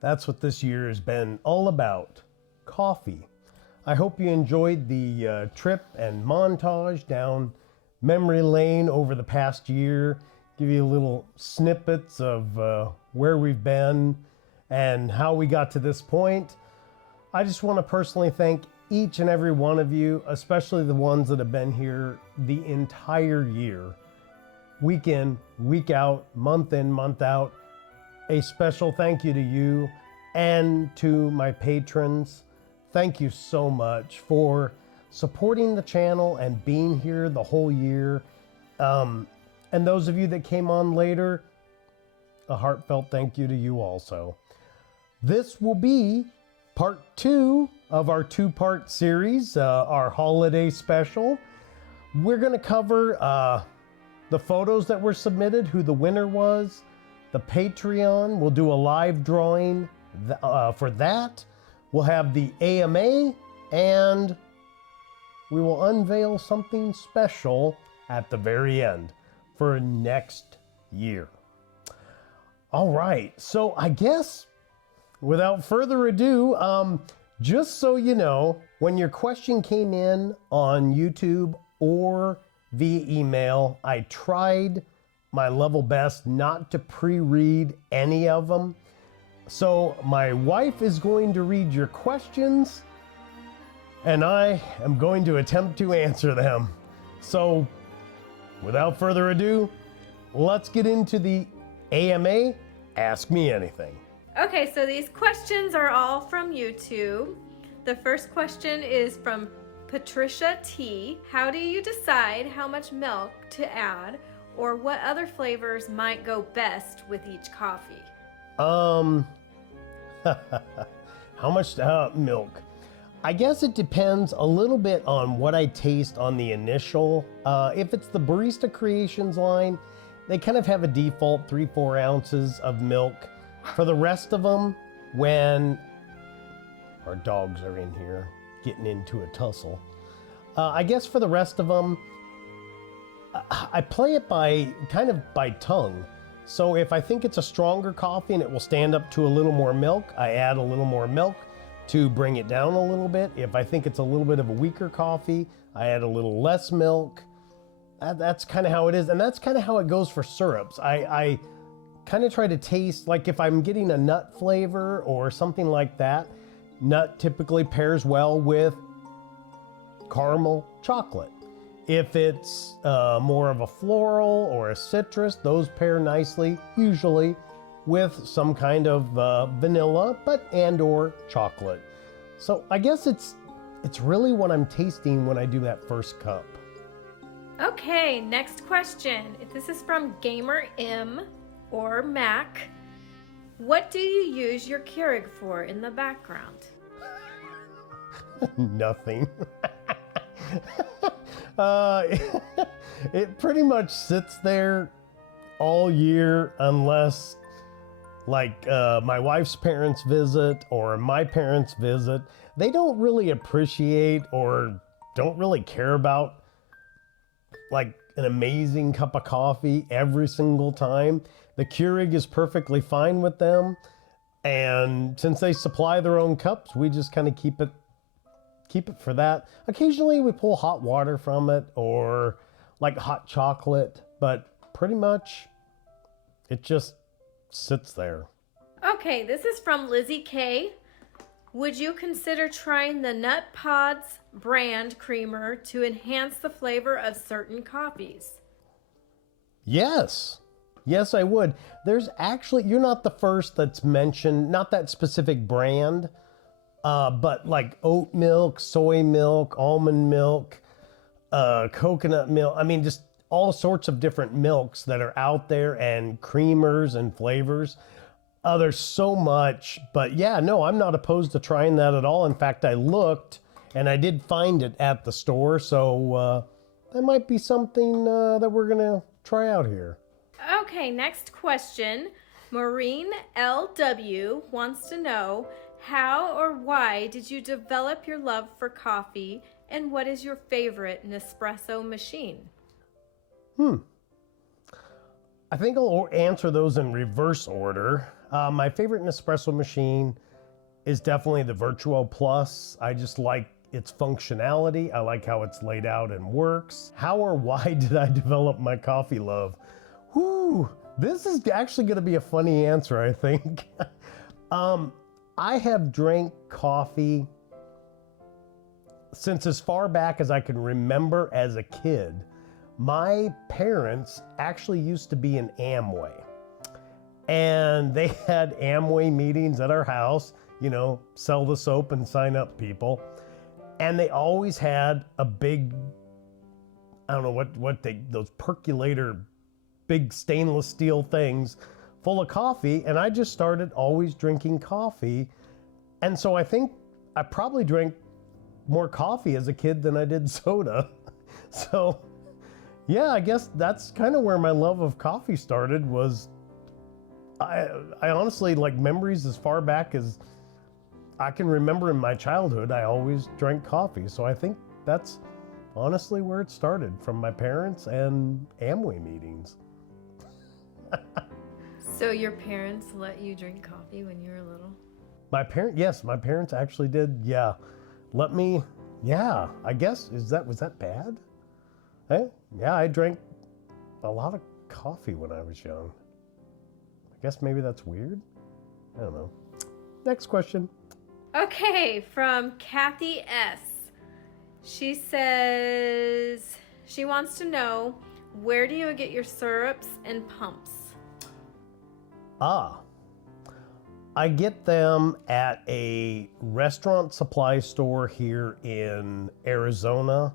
That's what this year has been all about, coffee. I hope you enjoyed the trip and montage down memory lane over the past year. Give you little snippets of where we've been and how we got to this point. I just want to personally thank each and every one of you, especially the ones that have been here the entire year. Week in, week out, month in, month out. A special thank you to you and to my patrons. Thank you so much for supporting the channel and being here the whole year. And those of you that came on later, a heartfelt thank you to you also. This will be part 2 of our 2-part series, our holiday special. We're going to cover the photos that were submitted, who the winner was, the Patreon. We'll do a live drawing for that. We'll have the AMA, and we will unveil something special at the very end for next year. All right, so I guess without further ado, just so you know, when your question came in on YouTube or via email, I tried my level best not to pre-read any of them. So my wife is going to read your questions and I am going to attempt to answer them. So without further ado, let's get into the AMA Ask Me Anything. Okay, so these questions are all from YouTube. The first question is from Patricia T. How do you decide how much milk to add, or what other flavors might go best with each coffee? How much milk? I guess it depends a little bit on what I taste on the initial. If it's the Barista Creations line, they kind of have a default 3-4 ounces of milk. For the rest of them, when our dogs are in here getting into a tussle, I guess for the rest of them, I play it by tongue. So if I think it's a stronger coffee and it will stand up to a little more milk, I add a little more milk to bring it down a little bit. If I think it's a little bit of a weaker coffee, I add a little less milk. That's kind of how it is. And that's kind of how it goes for syrups. I kind of try to taste, like if I'm getting a nut flavor or something like that, nut typically pairs well with caramel chocolate. If it's more of a floral or a citrus, those pair nicely, usually, with some kind of vanilla, and or chocolate. So I guess it's really what I'm tasting when I do that first cup. Okay, next question. This is from Gamer M or Mac. What do you use your Keurig for in the background? Nothing. It pretty much sits there all year unless like my wife's parents visit or my parents visit. They don't really appreciate or don't really care about like an amazing cup of coffee every single time. The Keurig is perfectly fine with them, and since they supply their own cups, we just kind of keep it for that. Occasionally we pull hot water from it or like hot chocolate, but pretty much it just sits there. Okay, this is from Lizzie K. Would you consider trying the Nut Pods brand creamer to enhance the flavor of certain coffees? Yes. Yes, I would. There's actually, you're not the first that's mentioned, not that specific brand, but like oat milk, soy milk, almond milk, coconut milk. I mean, just all sorts of different milks that are out there and creamers and flavors. There's so much, but yeah, no, I'm not opposed to trying that at all. In fact, I looked and I did find it at the store. So that might be something that we're going to try out here. Okay, next question. Maureen LW wants to know, how or why did you develop your love for coffee, and what is your favorite Nespresso machine? I think I'll answer those in reverse order. My favorite Nespresso machine is definitely the Virtuo Plus. I just like its functionality. I like how it's laid out and works. How or why did I develop my coffee love? Whew, this is actually gonna be a funny answer, I think. I have drank coffee since as far back as I can remember as a kid. My parents actually used to be in Amway, and they had Amway meetings at our house, you know, sell the soap and sign up people. And they always had a big, I don't know those percolator, big stainless steel things full of coffee. And I just started always drinking coffee. And so I think I probably drank more coffee as a kid than I did soda. So yeah, I guess that's kind of where my love of coffee started. Was I honestly, like, memories as far back as I can remember in my childhood, I always drank coffee. So I think that's honestly where it started, from my parents and Amway meetings. So your parents let you drink coffee when you were little? Yes, my parents actually did. Yeah, let me. Yeah, I guess was that bad? Hey, yeah, I drank a lot of coffee when I was young. I guess maybe that's weird. I don't know. Next question. Okay, from Kathy S. She says she wants to know, where do you get your syrups and pumps? I get them at a restaurant supply store here in Arizona.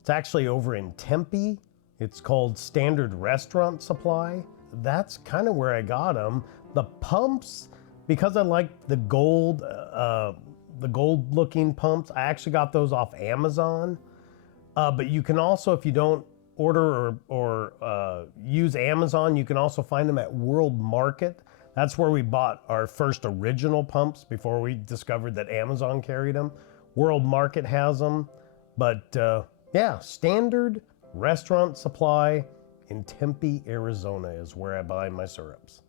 It's actually over in Tempe. It's called Standard Restaurant Supply. That's kind of where I got them. The pumps, because I like the gold looking pumps, I actually got those off Amazon. But you can also, if you don't order or use Amazon, you can also find them at World Market. That's where we bought our first original pumps before we discovered that Amazon carried them. World Market has them. But yeah, Standard Restaurant Supply in Tempe, Arizona is where I buy my syrups.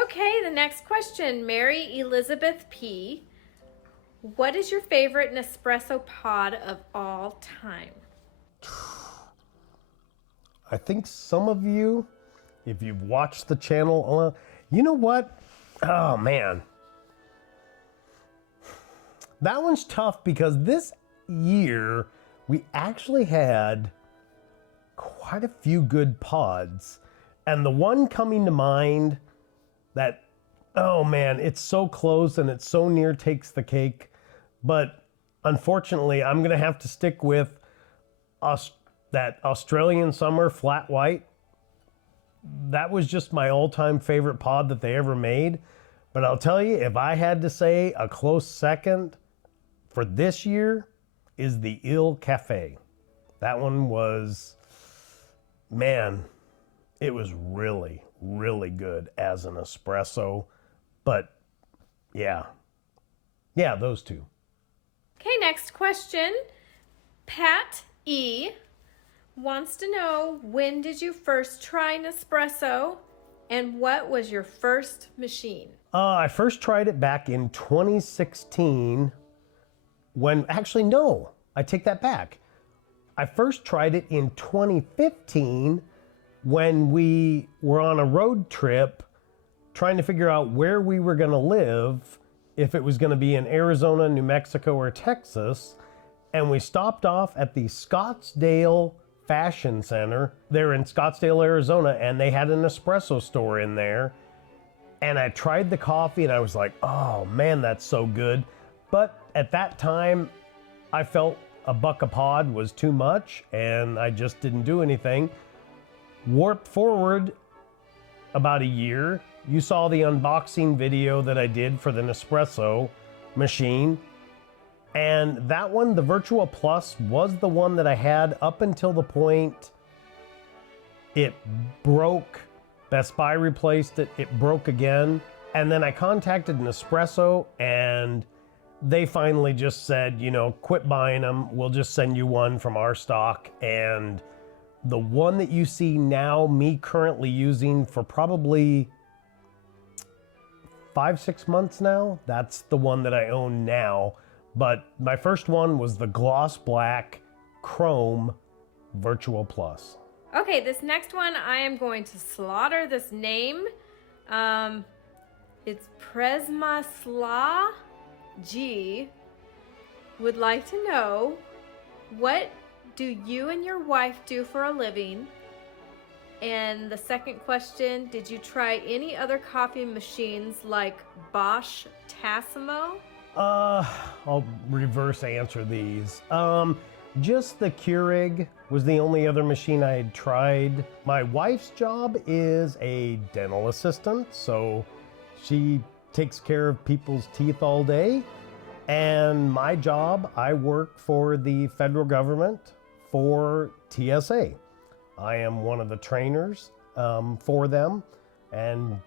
Okay, the next question, Mary Elizabeth P. What is your favorite Nespresso pod of all time? I think some of you, if you've watched the channel, you know what? Oh man. That one's tough because this year we actually had quite a few good pods. And the one coming to mind that, oh man, it's so close and it's so near takes the cake. But unfortunately, I'm going to have to stick with that Australian Summer Flat White. That was just my all-time favorite pod that they ever made. But I'll tell you, if I had to say a close second for this year, is the Il Cafe. That one was, man, it was really, really good as an espresso. But yeah, those two. Okay, next question. Pat E. wants to know, when did you first try Nespresso and what was your first machine? I first tried it back in 2016 when, actually, no, I take that back. I first tried it in 2015 when we were on a road trip trying to figure out where we were going to live, if it was going to be in Arizona, New Mexico, or Texas. And we stopped off at the Scottsdale Fashion Center. They're in Scottsdale, Arizona, and they had an espresso store in there. And I tried the coffee and I was like, oh man, that's so good. But at that time, I felt $1 a pod was too much and I just didn't do anything. Warp forward about a year, you saw the unboxing video that I did for the Nespresso machine. And that one, the Virtuo Plus, was the one that I had up until the point it broke. Best Buy replaced it, it broke again. And then I contacted Nespresso and they finally just said, you know, quit buying them. We'll just send you one from our stock. And the one that you see now, me currently using for probably 5-6 months now. That's the one that I own now. But my first one was the gloss black chrome Virtual Plus. Okay, this next one, I am going to slaughter this name. It's Presmasla G. Would like to know, what do you and your wife do for a living? And the second question, did you try any other coffee machines like Bosch Tassimo? I'll reverse answer these. Just the Keurig was the only other machine I had tried. My wife's job is a dental assistant, so she takes care of people's teeth all day. And my job, I work for the federal government for TSA. I am one of the trainers for them and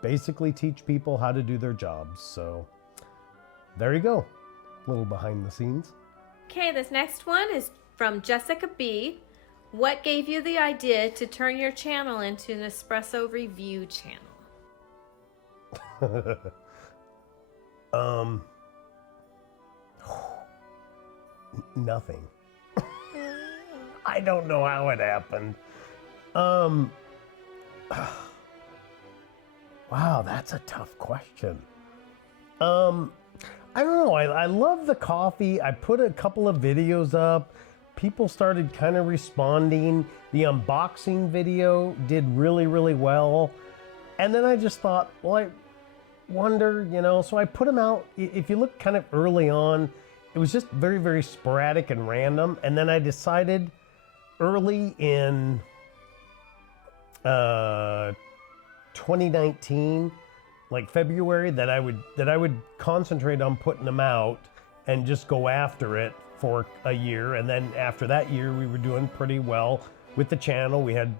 basically teach people how to do their jobs. So there you go, a little behind the scenes. Okay, this next one is from Jessica B. What gave you the idea to turn your channel into an espresso review channel? Nothing. I don't know how it happened. Wow, that's a tough question. I don't know. I love the coffee. I put a couple of videos up. People started kind of responding. The unboxing video did really, really well. And then I just thought, well, I wonder, so I put them out. If you look kind of early on, it was just very, very sporadic and random. And then I decided early in 2019, like February, that I would concentrate on putting them out and just go after it for a year. And then after that year, we were doing pretty well with the channel. We had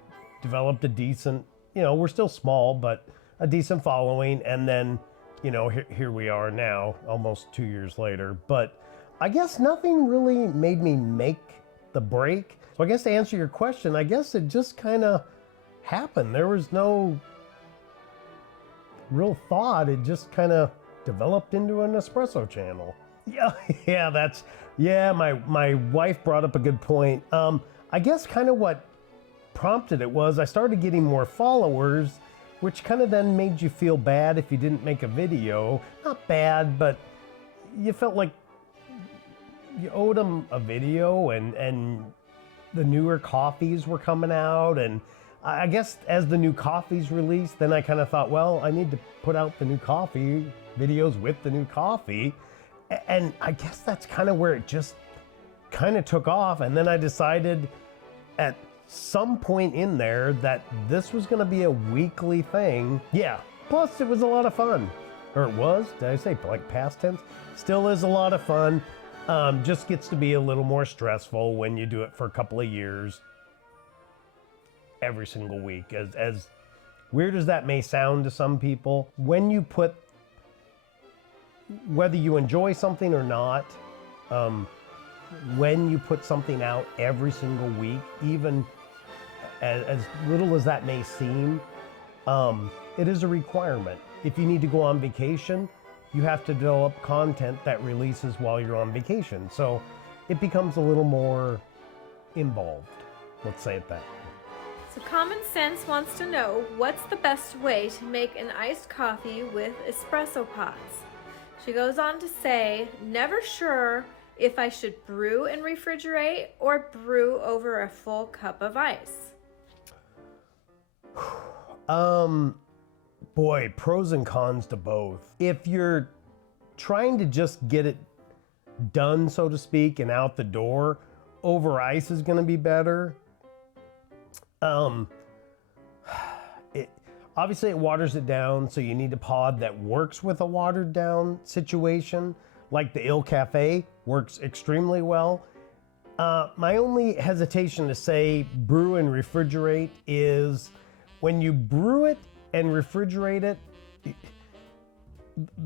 developed a decent, we're still small, but a decent following. And then, here we are now, almost 2 years later. But I guess nothing really made me make the break. So I guess to answer your question, I guess it just kind of happened. There was no real thought. It just kind of developed into an espresso channel. My wife brought up a good point. I guess kind of what prompted it was I started getting more followers, which kind of then made you feel bad if you didn't make a video. Not bad, but you felt like you owed them a video, and the newer coffees were coming out, and I guess as the new coffees released, then I kind of thought, well, I need to put out the new coffee videos with the new coffee. And I guess that's kind of where it just kind of took off. And then I decided at some point in there that this was going to be a weekly thing. Yeah, plus it was a lot of fun. Or it was, did I say like past tense? Still is a lot of fun. Just gets to be a little more stressful when you do it for a couple of years. Every single week. As weird as that may sound to some people, when you put, whether you enjoy something or not, when you put something out every single week, even as little as that may seem, it is a requirement. If you need to go on vacation, you have to develop content that releases while you're on vacation. So it becomes a little more involved. Let's say it that way. So Common Sense wants to know, what's the best way to make an iced coffee with espresso pods? She goes on to say, never sure if I should brew and refrigerate or brew over a full cup of ice. Boy, pros and cons to both. If you're trying to just get it done, so to speak, and out the door, over ice is going to be better. Obviously it waters it down, so you need a pod that works with a watered down situation, like the Il Cafe works extremely well. My only hesitation to say brew and refrigerate is when you brew it and refrigerate it,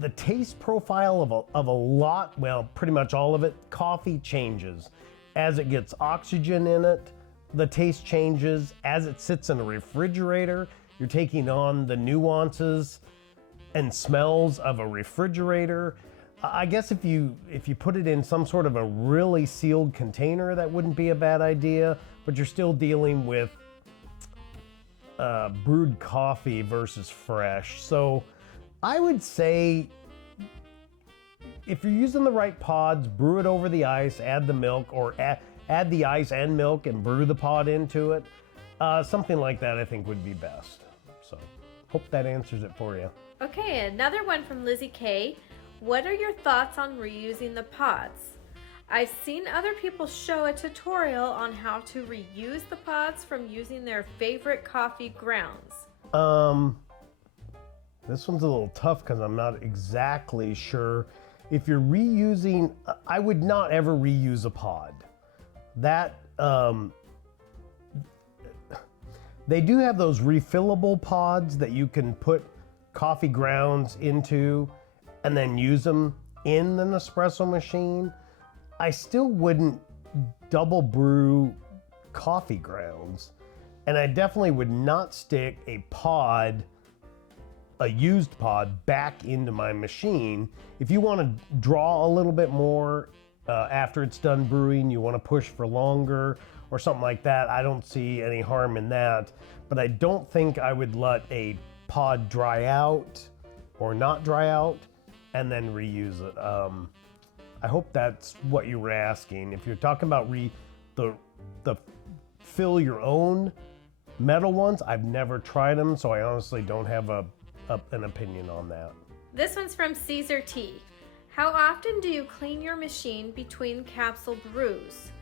the taste profile of a lot, well, pretty much all of it, coffee changes. As it gets oxygen in it, the taste changes. As it sits in a refrigerator, you're taking on the nuances and smells of a refrigerator. I guess if you put it in some sort of a really sealed container, that wouldn't be a bad idea, but you're still dealing with brewed coffee versus fresh. So I would say if you're using the right pods, brew it over the ice, add the milk, or add the ice and milk and brew the pod into it. Something like that I think would be best. So hope that answers it for you. Okay, another one from Lizzie K. What are your thoughts on reusing the pods? I've seen other people show a tutorial on how to reuse the pods from using their favorite coffee grounds. This one's a little tough because I'm not exactly sure. If you're reusing, I would not ever reuse a pod. That, they do have those refillable pods that you can put coffee grounds into and then use them in the Nespresso machine. I still wouldn't double brew coffee grounds, and I definitely would not stick a used pod back into my machine. If you want to draw a little bit more after it's done brewing, you want to push for longer or something like that, I don't see any harm in that. But I don't think I would let a pod dry out or not dry out and then reuse it. I hope that's what you were asking. If you're talking about the fill your own metal ones, I've never tried them, so I honestly don't have an opinion on that. This one's from Caesar T. How often do you clean your machine between capsule brews?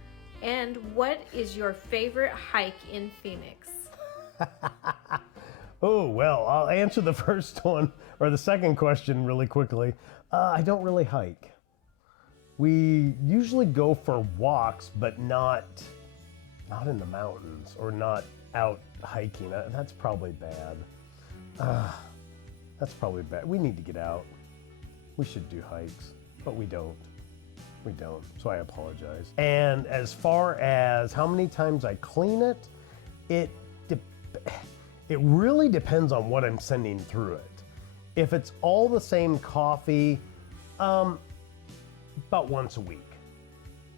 And what is your favorite hike in Phoenix? Oh, well, I'll answer the first one, or the second question really quickly. I don't really hike. We usually go for walks, but not in the mountains or not out hiking. That's probably bad. That's probably bad. We need to get out. We should do hikes, but we don't. We don't, so I apologize. And as far as how many times I clean it, it really depends on what I'm sending through it. If it's all the same coffee, about once a week.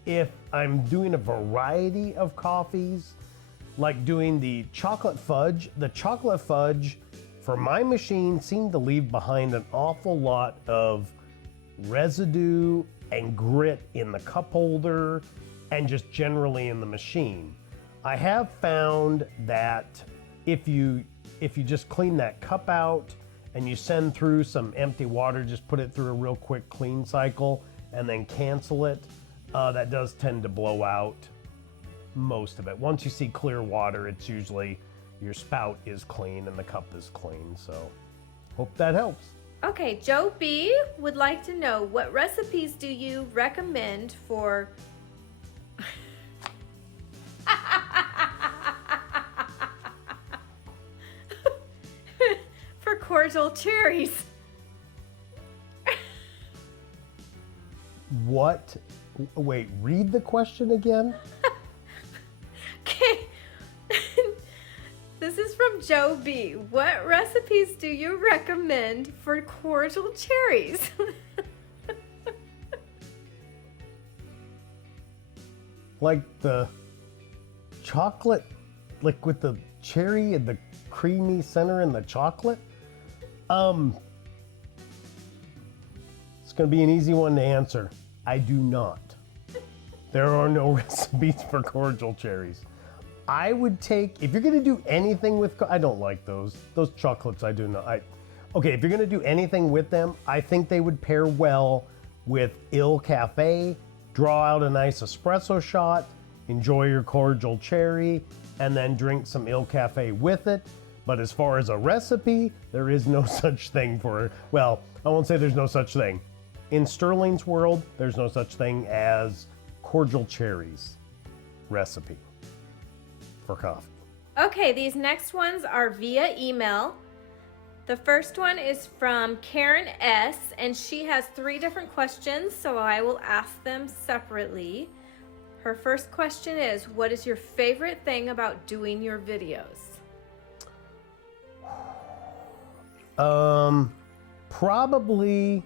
If I'm doing a variety of coffees, like doing the chocolate fudge for my machine seemed to leave behind an awful lot of residue and grit in the cup holder and just generally in the machine. I have found that if you just clean that cup out and you send through some empty water, just put it through a real quick clean cycle and then cancel it, that does tend to blow out most of it. Once you see clear water, it's usually your spout is clean and the cup is clean. So hope that helps. Okay, Joe B would like to know, what recipes do you recommend for for cordial cherries? What? Wait, read the question again? Okay. This is from Joe B. What recipes do you recommend for cordial cherries? Like the chocolate, like with the cherry and the creamy center in the chocolate? It's gonna be an easy one to answer. I do not. There are no recipes for cordial cherries. I would take, if you're gonna do anything with, I don't like those chocolates, I do not. Okay, if you're gonna do anything with them, I think they would pair well with Il Cafe, draw out a nice espresso shot, enjoy your cordial cherry, and then drink some Il Cafe with it. But as far as a recipe, there is no such thing for, well, I won't say there's no such thing. In Sterling's world, there's no such thing as cordial cherries recipe for coffee. Okay, these next ones are via email. The first one is from Karen S, and she has 3 different questions, so I will ask them separately. Her first question is, what is your favorite thing about doing your videos? Probably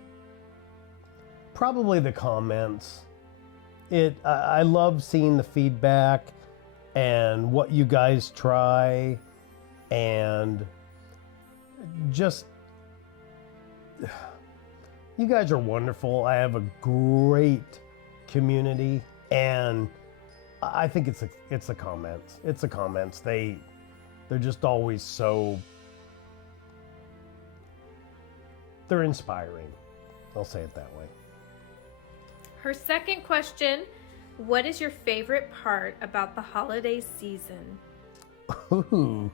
the comments. I love seeing the feedback and what you guys try, and just, you guys are wonderful. I have a great community, and I think it's the comments. It's the comments. They're just always so, they're inspiring. I'll say it that way. Her second question, what is your favorite part about the holiday season? Ooh,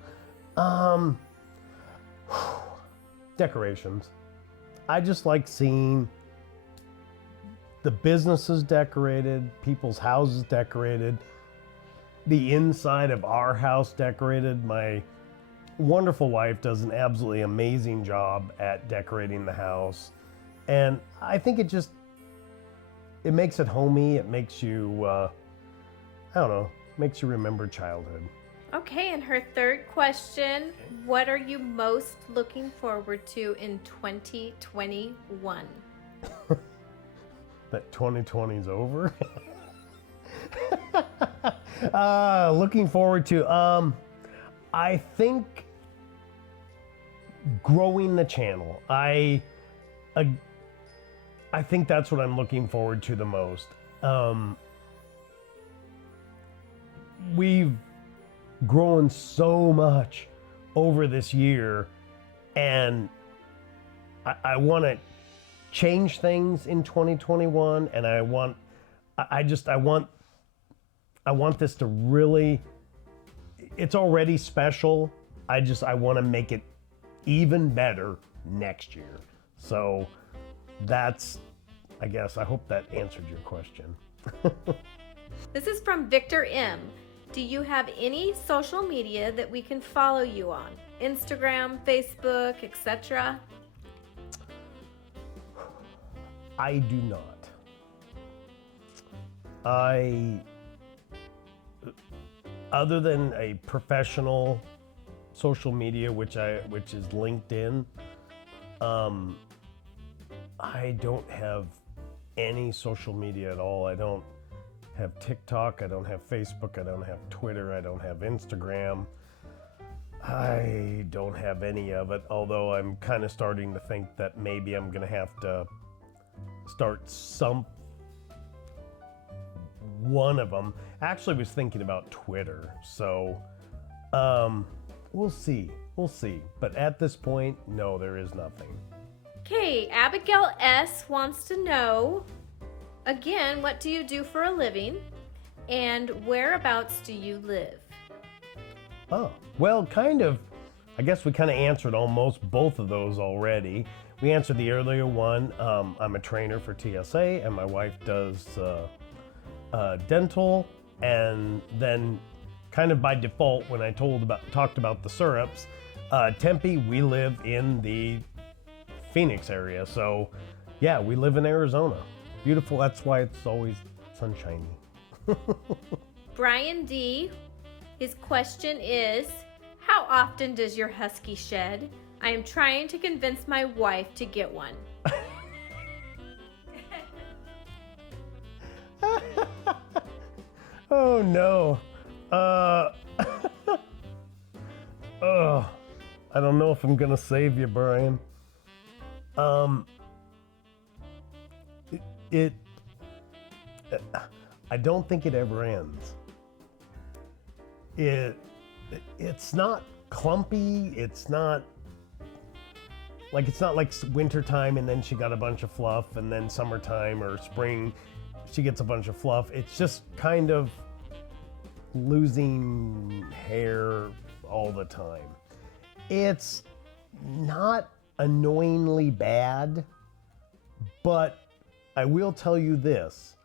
decorations. I just like seeing the businesses decorated, people's houses decorated, the inside of our house decorated. My wonderful wife does an absolutely amazing job at decorating the house. And I think it makes it homey. It makes you, I don't know, makes you remember childhood. Okay, and her third question, what are you most looking forward to in 2021? That 2020's over? Looking forward to, I think growing the channel. I think that's what I'm looking forward to the most. We've grown so much over this year, and I want to change things in 2021, and I want this to really, it's already special. I want to make it even better next year. So that's, I guess, I hope that answered your question. This is from Victor M. Do you have any social media that we can follow you on? Instagram, Facebook, etc.? I do not. Other than a professional social media, which is LinkedIn, I don't have any social media at all. I don't have TikTok, I don't have Facebook, I don't have Twitter, I don't have Instagram. I don't have any of it, although I'm kind of starting to think that maybe I'm gonna have to start one of them. Actually, was thinking about Twitter, so we'll see. But at this point, no, there is nothing. Okay, Abigail S. wants to know, again, what do you do for a living, and whereabouts do you live? Oh, well, kind of. I guess we kind of answered almost both of those already. We answered the earlier one. I'm a trainer for TSA, and my wife does dental. And then, kind of by default, when I talked about the syrups, Tempe, we live in the Phoenix area. So, yeah, we live in Arizona. Beautiful. That's why it's always sunshiny. Brian D. His question is, how often does your husky shed? I am trying to convince my wife to get one. Oh no. I don't know if I'm gonna save you, Brian. I don't think it ever ends. It's not clumpy. It's not like wintertime and then she got a bunch of fluff, and then summertime or spring she gets a bunch of fluff. It's just kind of losing hair all the time. It's not annoyingly bad, but I will tell you this.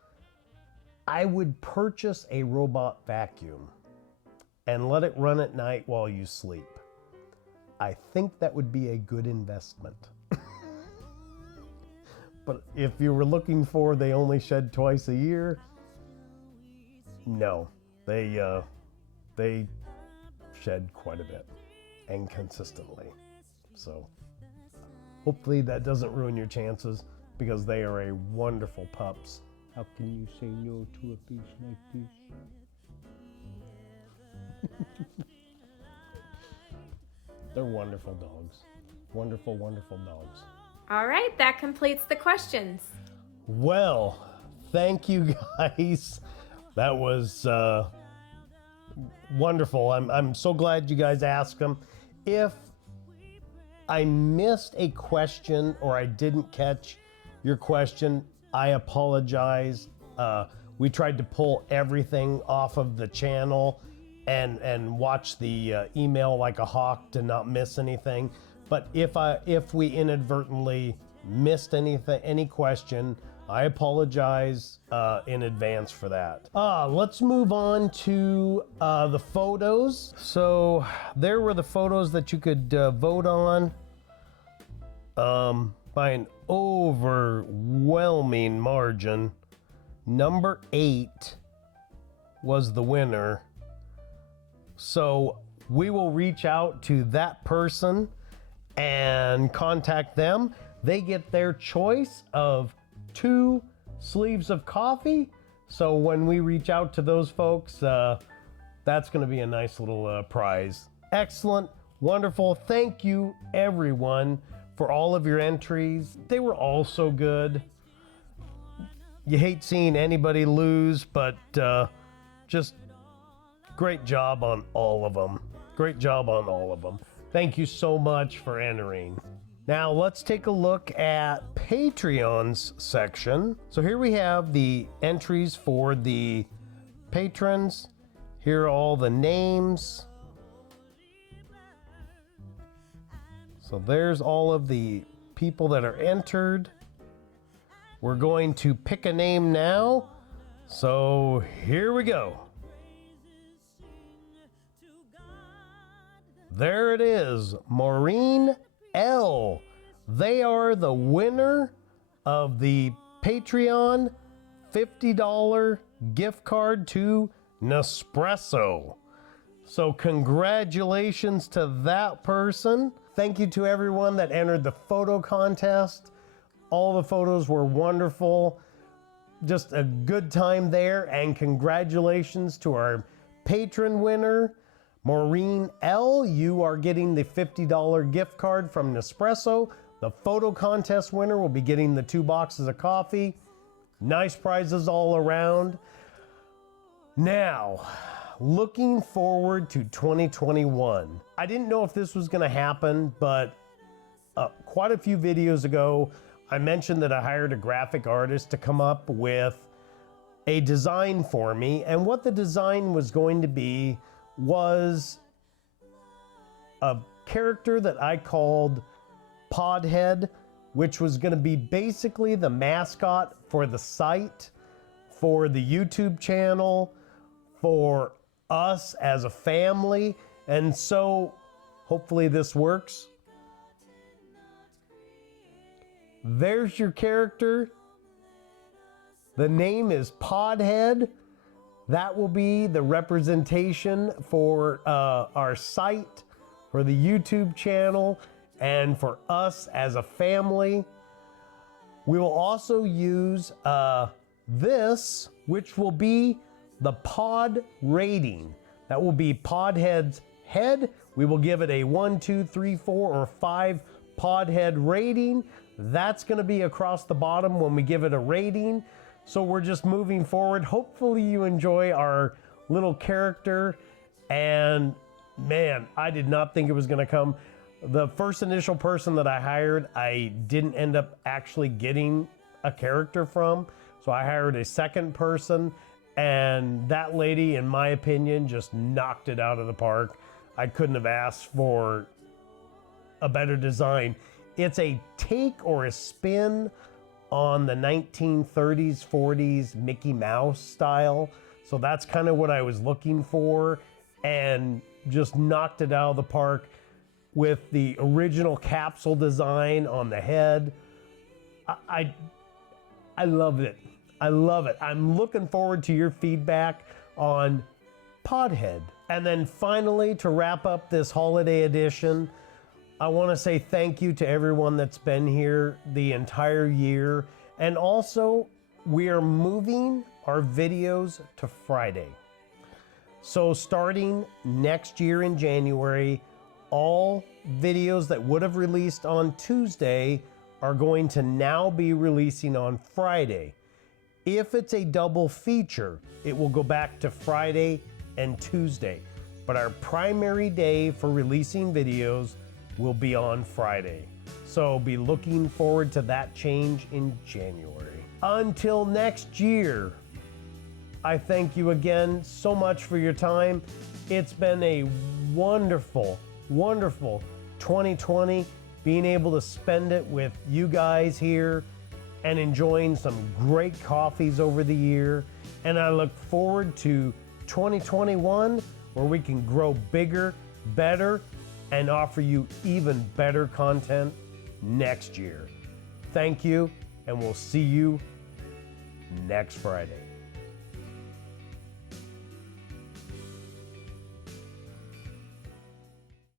I would purchase a robot vacuum and let it run at night while you sleep. I think that would be a good investment. But if you were looking for they only shed twice a year, no. They shed quite a bit and consistently. So hopefully that doesn't ruin your chances because they are a wonderful pups. How can you say no to a fish like this? They're wonderful dogs. Wonderful, wonderful dogs. All right, that completes the questions. Well, thank you guys. That was wonderful. I'm so glad you guys asked them. If I missed a question or I didn't catch your question, I apologize. We tried to pull everything off of the channel and watch the email like a hawk to not miss anything. But if we inadvertently missed any question, I apologize in advance for that. Let's move on to the photos. So there were the photos that you could vote on by an overwhelming margin. Number 8 was the winner. So we will reach out to that person and contact them. They get their choice of 2 sleeves of coffee. So when we reach out to those folks, that's going to be a nice little prize. Excellent, wonderful. Thank you, everyone, for all of your entries. They were all so good. You hate seeing anybody lose, but just great job on all of them. Great job on all of them. Thank you so much for entering. Now let's take a look at Patreon's section. So here we have the entries for the patrons. Here are all the names. So there's all of the people that are entered. We're going to pick a name now. So here we go. There it is, Maureen L. They are the winner of the Patreon $50 gift card to Nespresso. So congratulations to that person. Thank you to everyone that entered the photo contest. All the photos were wonderful. Just a good time there, and congratulations to our patron winner, Maureen L. You are getting the $50 gift card from Nespresso. The photo contest winner will be getting the 2 boxes of coffee. Nice prizes all around. Now, looking forward to 2021. I didn't know if this was going to happen, but quite a few videos ago, I mentioned that I hired a graphic artist to come up with a design for me. And what the design was going to be was a character that I called PODHEAD, which was going to be basically the mascot for the site, for the YouTube channel, for us as a family. And so hopefully this works. There's your character. The name is PODHEAD. That will be the representation for our site, for the YouTube channel, and for us as a family. We will also use this, which will be the pod rating. That will be PODHEAD's head. We will give it a 1, 2, 3, 4, or 5 PODHEAD rating. That's going to be across the bottom when we give it a rating. So we're just moving forward. Hopefully you enjoy our little character. And man, I did not think it was going to come. The first initial person that I hired, I didn't end up actually getting a character from. So I hired a second person, and that lady, in my opinion, just knocked it out of the park. I couldn't have asked for a better design. It's a take or a spin on the 1930s, 40s Mickey Mouse style. So that's kind of what I was looking for, and just knocked it out of the park with the original capsule design on the head. I love it. I love it. I'm looking forward to your feedback on PODHEAD. And then finally, to wrap up this holiday edition, I want to say thank you to everyone that's been here the entire year. And also, we are moving our videos to Friday. So starting next year in January, all videos that would have released on Tuesday are going to now be releasing on Friday. If it's a double feature, it will go back to Friday and Tuesday. But our primary day for releasing videos will be on Friday. So be looking forward to that change in January. Until next year, I thank you again so much for your time. It's been a wonderful, wonderful 2020, being able to spend it with you guys here and enjoying some great coffees over the year. And I look forward to 2021, where we can grow bigger, better, and offer you even better content next year. Thank you, and we'll see you next Friday.